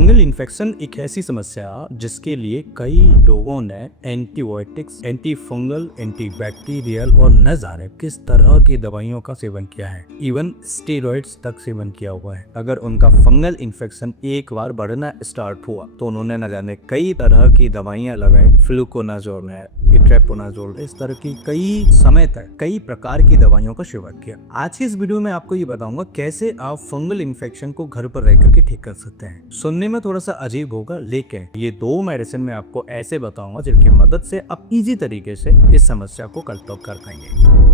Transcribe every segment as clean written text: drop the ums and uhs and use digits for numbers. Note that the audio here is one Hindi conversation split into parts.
फंगल इन्फेक्शन एक ऐसी समस्या जिसके लिए कई लोगों ने antibiotics, anti fungal, anti bacterial और न जाने किस तरह की दवाइयों का सेवन किया है, इवन स्टेरॉइड्स तक सेवन किया हुआ है। अगर उनका फंगल इन्फेक्शन एक बार बढ़ना स्टार्ट हुआ तो उन्होंने न जाने कई तरह की दवाइयां लगाई, फ्लूकोनाजोल है, इट्रेपोनाजोल, इस तरह की कई समय तक कई प्रकार की दवाइयों का सेवन किया। आज की इस वीडियो में आपको ये बताऊंगा कैसे आप फंगल इन्फेक्शन को घर पर रह करके ठीक कर सकते हैं। सुनने में थोड़ा सा अजीब होगा, लेकिन ये 2 मेडिसिन मैं आपको ऐसे बताऊंगा जिनकी मदद से आप इजी तरीके से इस समस्या को कंट्रोल कर पाएंगे।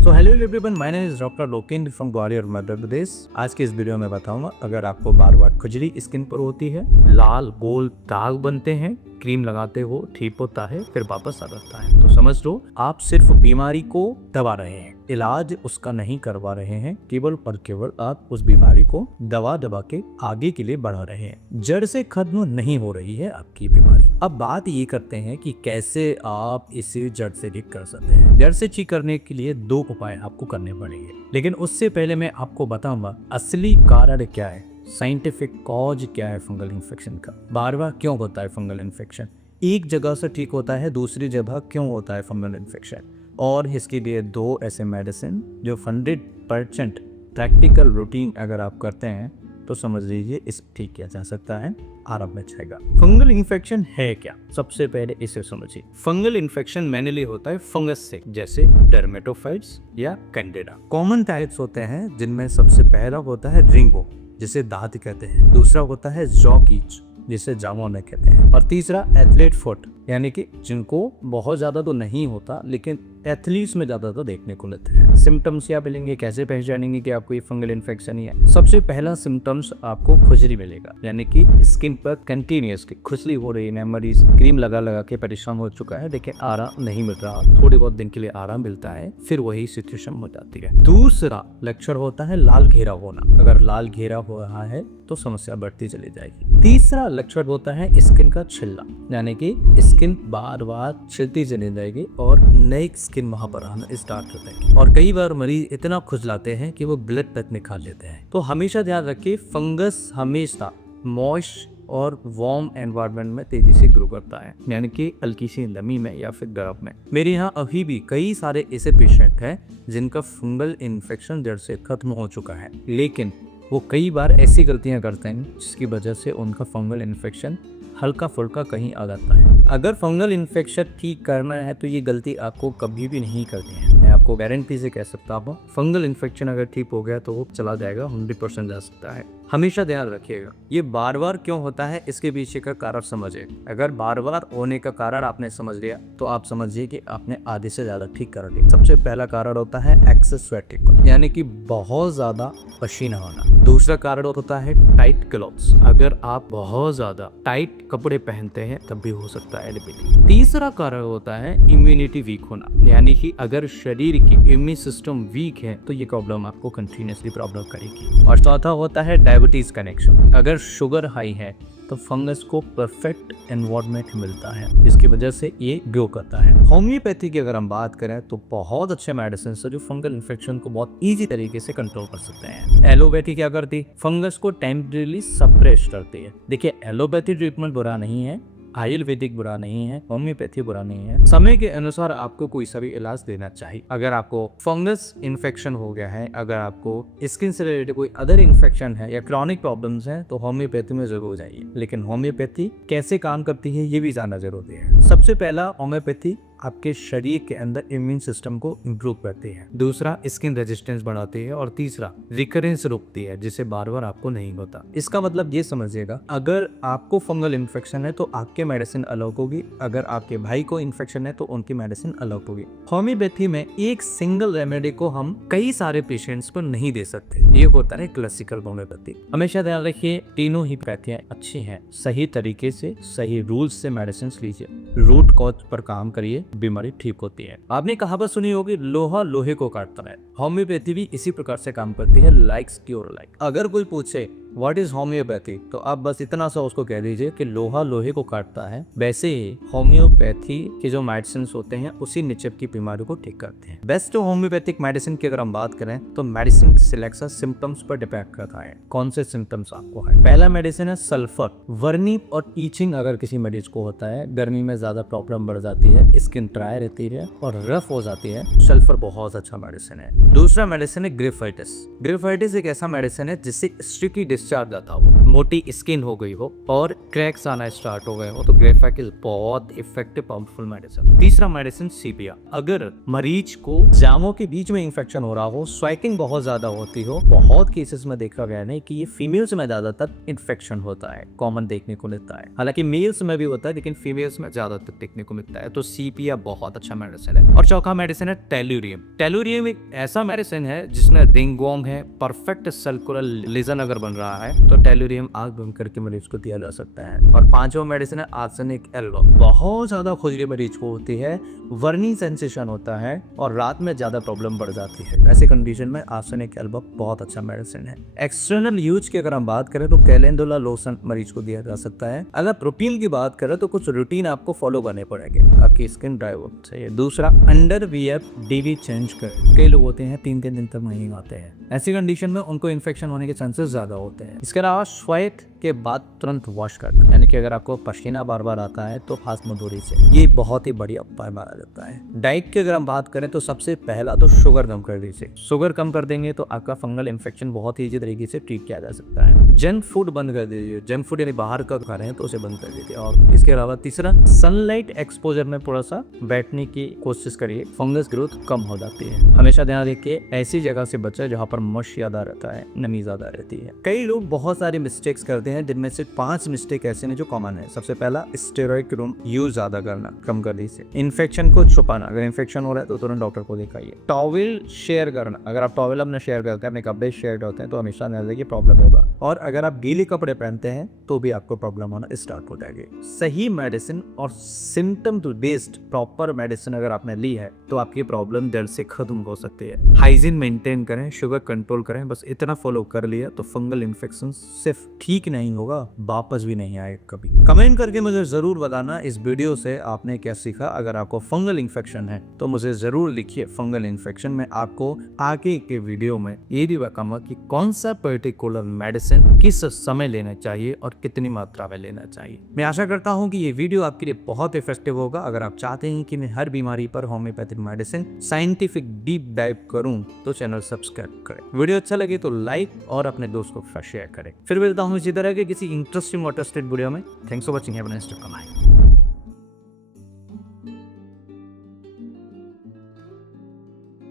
तो hello everyone, my name is doctor Lokendra from Gwalior Madhya Pradesh. आज के इस वीडियो में बताऊंगा अगर आपको बार बार खुजली स्किन पर होती है, लाल गोल दाग बनते हैं, क्रीम लगाते हो ठीक होता है फिर वापस आ जाता है, तो समझ लो आप सिर्फ बीमारी को दबा रहे हैं, इलाज उसका नहीं करवा रहे हैं। केवल और केवल आप उस बीमारी को दबा दबा के आगे के लिए बढ़ा रहे हैं। जड़ से खत्म नहीं हो रही है आपकी बीमारी। अब बात ये करते हैं कि कैसे आप इसे जड़ से ठीक कर सकते हैं। जड़ से ठीक करने के लिए 2 उपाय आपको करने पड़ेंगे, लेकिन उससे पहले मैं आपको बताऊंगा असली कारण क्या है, साइंटिफिक कॉज क्या है फंगल इन्फेक्शन का। बार बार क्यों होता है फंगल इन्फेक्शन, एक जगह से ठीक होता है दूसरी जगह क्यों होता है फंगल इन्फेक्शन, और इसके लिए 2 ऐसे मेडिसिन जो 100% प्रैक्टिकल रूटीन अगर आप करते हैं तो समझ लीजिए इस ठीक किया जा सकता है, आराम में जाएगा। फंगल इन्फेक्शन है क्या, सबसे पहले इसे समझिए। फंगल इन्फेक्शन मेनली होता है फंगस से, जैसे डर्मेटोफाइट्स या कैंडिडा। कॉमन टाइप्स होते हैं जिनमें सबसे पहला होता है रिंगो जिसे दाद कहते हैं, दूसरा होता है जॉकीच जिसे जामुन कहते हैं, और तीसरा एथलीट फुट यानी कि जिनको बहुत ज्यादा तो नहीं होता लेकिन एथलीट्स में ज्यादा तो देखने को मिलते हैं। सिम्टम्स क्या मिलेंगे, कैसे पहचानेंगे कि आपको ये फंगल इन्फेक्शन ही है। सबसे पहला सिम्टम्स आपको खुजली मिलेगा, यानी कि स्किन पर कंटिन्यूअसली खुजली हो रही है, मरीज क्रीम लगा लगा के परेशान हो चुका है लेकिन आराम नहीं मिल रहा, थोड़े बहुत दिन के लिए आराम मिलता है फिर वही सिचुएशन हो जाती है। दूसरा लक्षण होता है लाल घेरा होना, अगर लाल घेरा हो रहा है तो समस्या बढ़ती चली जाएगी। तीसरा लक्षण होता है स्किन का छिलना, यानी कि स्किन बार बार छिलती चली जाएगी और नई स्किन वहां पर आना स्टार्ट हो जाएगी, और कई बार मरीज इतना खुजलाते हैं कि वो ब्लड तक निकाल लेते हैं। तो हमेशा ध्यान रखिए, फंगस हमेशा मॉइस्ट और वार्म एनवायरनमेंट में तेजी से ग्रो करता है, यानी कि हल्की सी नमी में या फिर गर्म में। मेरे यहाँ अभी भी कई सारे ऐसे पेशेंट हैं जिनका फंगल इन्फेक्शन जड़ से खत्म हो चुका है, लेकिन वो कई बार ऐसी गलतियां करते हैं जिसकी वजह से उनका फंगल इन्फेक्शन हल्का फुल्का कहीं आ जाता है। अगर फंगल इन्फेक्शन ठीक करना है तो ये गलती आपको कभी भी नहीं करनी है। मैं आपको गारंटी से कह सकता हूँ फंगल इन्फेक्शन अगर ठीक हो गया तो वो चला जाएगा, 100% जा सकता है। हमेशा ध्यान रखिएगा ये बार बार क्यों होता है, इसके पीछे का कारण समझिए। अगर बार बार होने का कारण आपने समझ लिया तो आप समझिए कि आपने आधे से ज्यादा ठीक कर लिया। सबसे पहला कारण होता है एक्सेस स्वेटिंग, यानी कि बहुत ज्यादा पसीना होना। दूसरा कारण होता है टाइट क्लॉथ्स, अगर आप बहुत ज्यादा टाइट कपड़े पहनते हैं तब भी हो सकता है एलिर्जी। तीसरा कारण होता है इम्यूनिटी वीक होना, यानी कि अगर शरीर की इम्यून सिस्टम वीक है तो ये प्रॉब्लम आपको कंटिन्यूअसली प्रॉब्लम करेगी। और चौथा होता है डायबिटीज कनेक्शन, अगर शुगर हाई है तो फंगस को परफेक्ट एनवायरनमेंट मिलता है, जिसकी वजह से ये ग्रो करता है। होम्योपैथी की अगर हम बात करें तो बहुत अच्छे मेडिसिन है जो फंगल इन्फेक्शन को बहुत इजी तरीके से कंट्रोल कर सकते हैं। एलोपैथी क्या करती है, फंगस को टेम्परेरी सप्रेस करती है। देखिए एलोपैथी ट्रीटमेंट बुरा नहीं है, आयुर्वेदिक बुरा नहीं है, होम्योपैथी बुरा नहीं है, समय के अनुसार आपको कोई सा भी इलाज देना चाहिए। अगर आपको फंगस इन्फेक्शन हो गया है, अगर आपको स्किन से रिलेटेड कोई अदर इन्फेक्शन है या क्रॉनिक प्रॉब्लम्स हैं तो होम्योपैथी में जरूर जाइए। लेकिन होम्योपैथी कैसे काम करती है ये भी जानना जरूरी है। सबसे पहला, होम्योपैथी आपके शरीर के अंदर इम्यून सिस्टम को इम्प्रूव करती है, दूसरा स्किन रेजिस्टेंस बढ़ाती है, और तीसरा रिकरेंस रोकती है जिससे बार बार आपको नहीं होता। इसका मतलब ये समझिएगा, अगर आपको फंगल इन्फेक्शन है तो आपके मेडिसिन अलग होगी, अगर आपके भाई को इन्फेक्शन है तो उनकी मेडिसिन अलग होगी। होम्योपैथी में एक सिंगल रेमेडी को हम कई सारे पेशेंट्स पर नहीं दे सकते, ये होता है क्लासिकल होम्योपैथी। हमेशा ध्यान रखिए तीनों ही पैथियां अच्छी हैं, सही तरीके से सही रूल्स से मेडिसिन लीजिए, रूट कॉज पर काम करिए, बीमारी ठीक होती है। आपने कहावत सुनी होगी, लोहा लोहे को काटता है। होम्योपैथी भी इसी प्रकार से काम करती है, लाइक्स क्योर लाइक। अगर कोई पूछे व्हाट इज होम्योपैथी? तो आप बस इतना सा उसको कह दीजिए कि लोहा लोहे को काटता है, वैसे ही होम्योपैथी के जो मेडिसिन होते हैं उसी निचप की बीमारी को ठीक करते हैं। बेस्ट होम्योपैथिक मेडिसिन की अगर हम बात करें तो मेडिसिन सिलेक्शन सिम्टम्स पर डिपेंड करता है, कौन से सिम्टम्स आपको है। पहला मेडिसिन है सल्फर। वर्नी और ईचिंग अगर किसी मरीज को होता है, गर्मी में ज्यादा प्रॉब्लम बढ़ जाती है, स्किन ड्राई रहती है और रफ हो जाती है, सल्फर बहुत अच्छा मेडिसिन है। दूसरा मेडिसिन है ग्रिफाइटिस। ग्रिफाइटिस एक ऐसा मेडिसिन है जिससे स्टिकी डिस्चार्ज आता हो, मोटी स्किन हो गई हो और क्रैक्स आना स्टार्ट हो गए हो, तो ग्रिफाइटिस बहुत इफेक्टिव पावरफुल मेडिसिन। तीसरा मेडिसिन सीपिया। अगर मरीज को जामों के बीच में इंफेक्शन हो रहा हो, स्वाइकिंग बहुत ज्यादा होती हो, बहुत केसेस में देखा गया है कि ये फीमेल्स में ज्यादातर इन्फेक्शन होता है, कॉमन देखने को मिलता है। हालांकि मेल्स में भी होता है लेकिन फीमेल्स में ज्यादातर देखने को मिलता है, तो सीपिया बहुत अच्छा मेडिसिन है। और चौथा मेडिसिन है टेलुरियम। टेलुरियम एक ऐसा मेडिसिन है जिसमें रिंगवॉर्म है, परफेक्ट सर्कुलर लीजन अगर बन रहा है तो टेलुरियम आग बंद करके मरीज को दिया जा सकता है। और पांचवा मेडिसिन है आर्सेनिक एल्बा। बहुत ज्यादा खुजली मरीज को होती है, वर्निंग सेंसेशन होता है और रात में ज्यादा प्रॉब्लम बढ़ जाती है, ऐसे कंडीशन में आर्सेनिक एल्बा बहुत अच्छा मेडिसिन है। एक्सटर्नल यूज की अगर हम बात करें तो कैलेंडुला लोशन मरीज को दिया जा सकता है। अगर रूटीन की बात करें तो कुछ रूटीन आपको फॉलो करने पड़ेंगे, आपकी स्किन ड्राई हो चाहिए। दूसरा, अंडर वियर डेली चेंज करें। कई लोग होते हैं 3-3 दिन तक नहीं आते हैं, ऐसी कंडीशन में उनको इन्फेक्शन होने के चांसेस ज्यादा होते हैं। इसके अलावा स्वेट के बाद तुरंत वॉश कर, यानी कि अगर आपको पसीना बार बार आता है तो हाथ मुंह धोने से, ये बहुत ही बढ़िया उपाय माना जाता है। डाइट की अगर हम बात करें तो सबसे पहला तो शुगर कम कर दीजिए। शुगर कम कर देंगे तो आपका फंगल इन्फेक्शन बहुत ही ईजी तरीके से ट्रीट किया जा सकता है। जंक फूड बंद कर दीजिए, जंक फूड यानी बाहर का खा रहे हैं तो उसे बंद कर दीजिए। और इसके अलावा तीसरा, सनलाइट एक्सपोजर में थोड़ा सा बैठने की कोशिश करिए, फंगस ग्रोथ कम हो जाती है। हमेशा ध्यान रखिए ऐसी जगह से बचे जहाँ पर मश ज्यादा रहता है, नमी ज्यादा रहती है। कई लोग बहुत सारे मिस्टेक्स करते हैं, जिनमें से 5 मिस्टेक ऐसे हैं जो कॉमन है। सबसे पहला, स्टेरॉइड क्रीम यूज ज्यादा करना, कम कर दीजिए। इन्फेक्शन को छुपाना, अगर इन्फेक्शन हो रहा है तो तुरंत डॉक्टर को दिखाइए। टॉवल शेयर करना, अगर आप टॉवल अपने शेयर करते हैं, अपने कपड़े शेयर होते हैं तो हमेशा ध्यान रखिए प्रॉब्लम होगा। और अगर आप गीले कपड़े पहनते हैं तो भी आपको प्रॉब्लम होना स्टार्ट हो जाएगी। सही मेडिसिन और symptom to based proper medicine अगर आपने ली है तो आपकी प्रॉब्लम जड़ से खत्म हो सकती है। हाइजीन मेंटेन करें, शुगर कंट्रोल करें, बस इतना फॉलो कर लिया तो फंगल इन्फेक्शन सिर्फ ठीक नहीं होगा, वापस भी नहीं आएगा कभी। कमेंट करके मुझे जरूर बताना इस वीडियो से आपने क्या सीखा। अगर आपको फंगल इन्फेक्शन है तो मुझे जरूर लिखिए फंगल इन्फेक्शन में। आपको आगे के वीडियो में ये भी बताऊंगा कि कौन सा पर्टिकुलर मेडिसिन किस समय लेना चाहिए और कितनी मात्रा में लेना चाहिए। मैं आशा करता हूँ कि ये वीडियो आपके लिए बहुत इफेक्टिव होगा। अगर आप चाहते हैं कि मैं हर बीमारी पर homeopathic medicine scientific deep dive करूं तो चैनल सब्सक्राइब करें। वीडियो अच्छा लगे तो लाइक और अपने दोस्त को शेयर करें। फिर मिलता हूँ इसी तरह के किसी इंटरेस्टिंग और ट्रस्टेड वीडियो में। Thanks for watching. Have a nice day.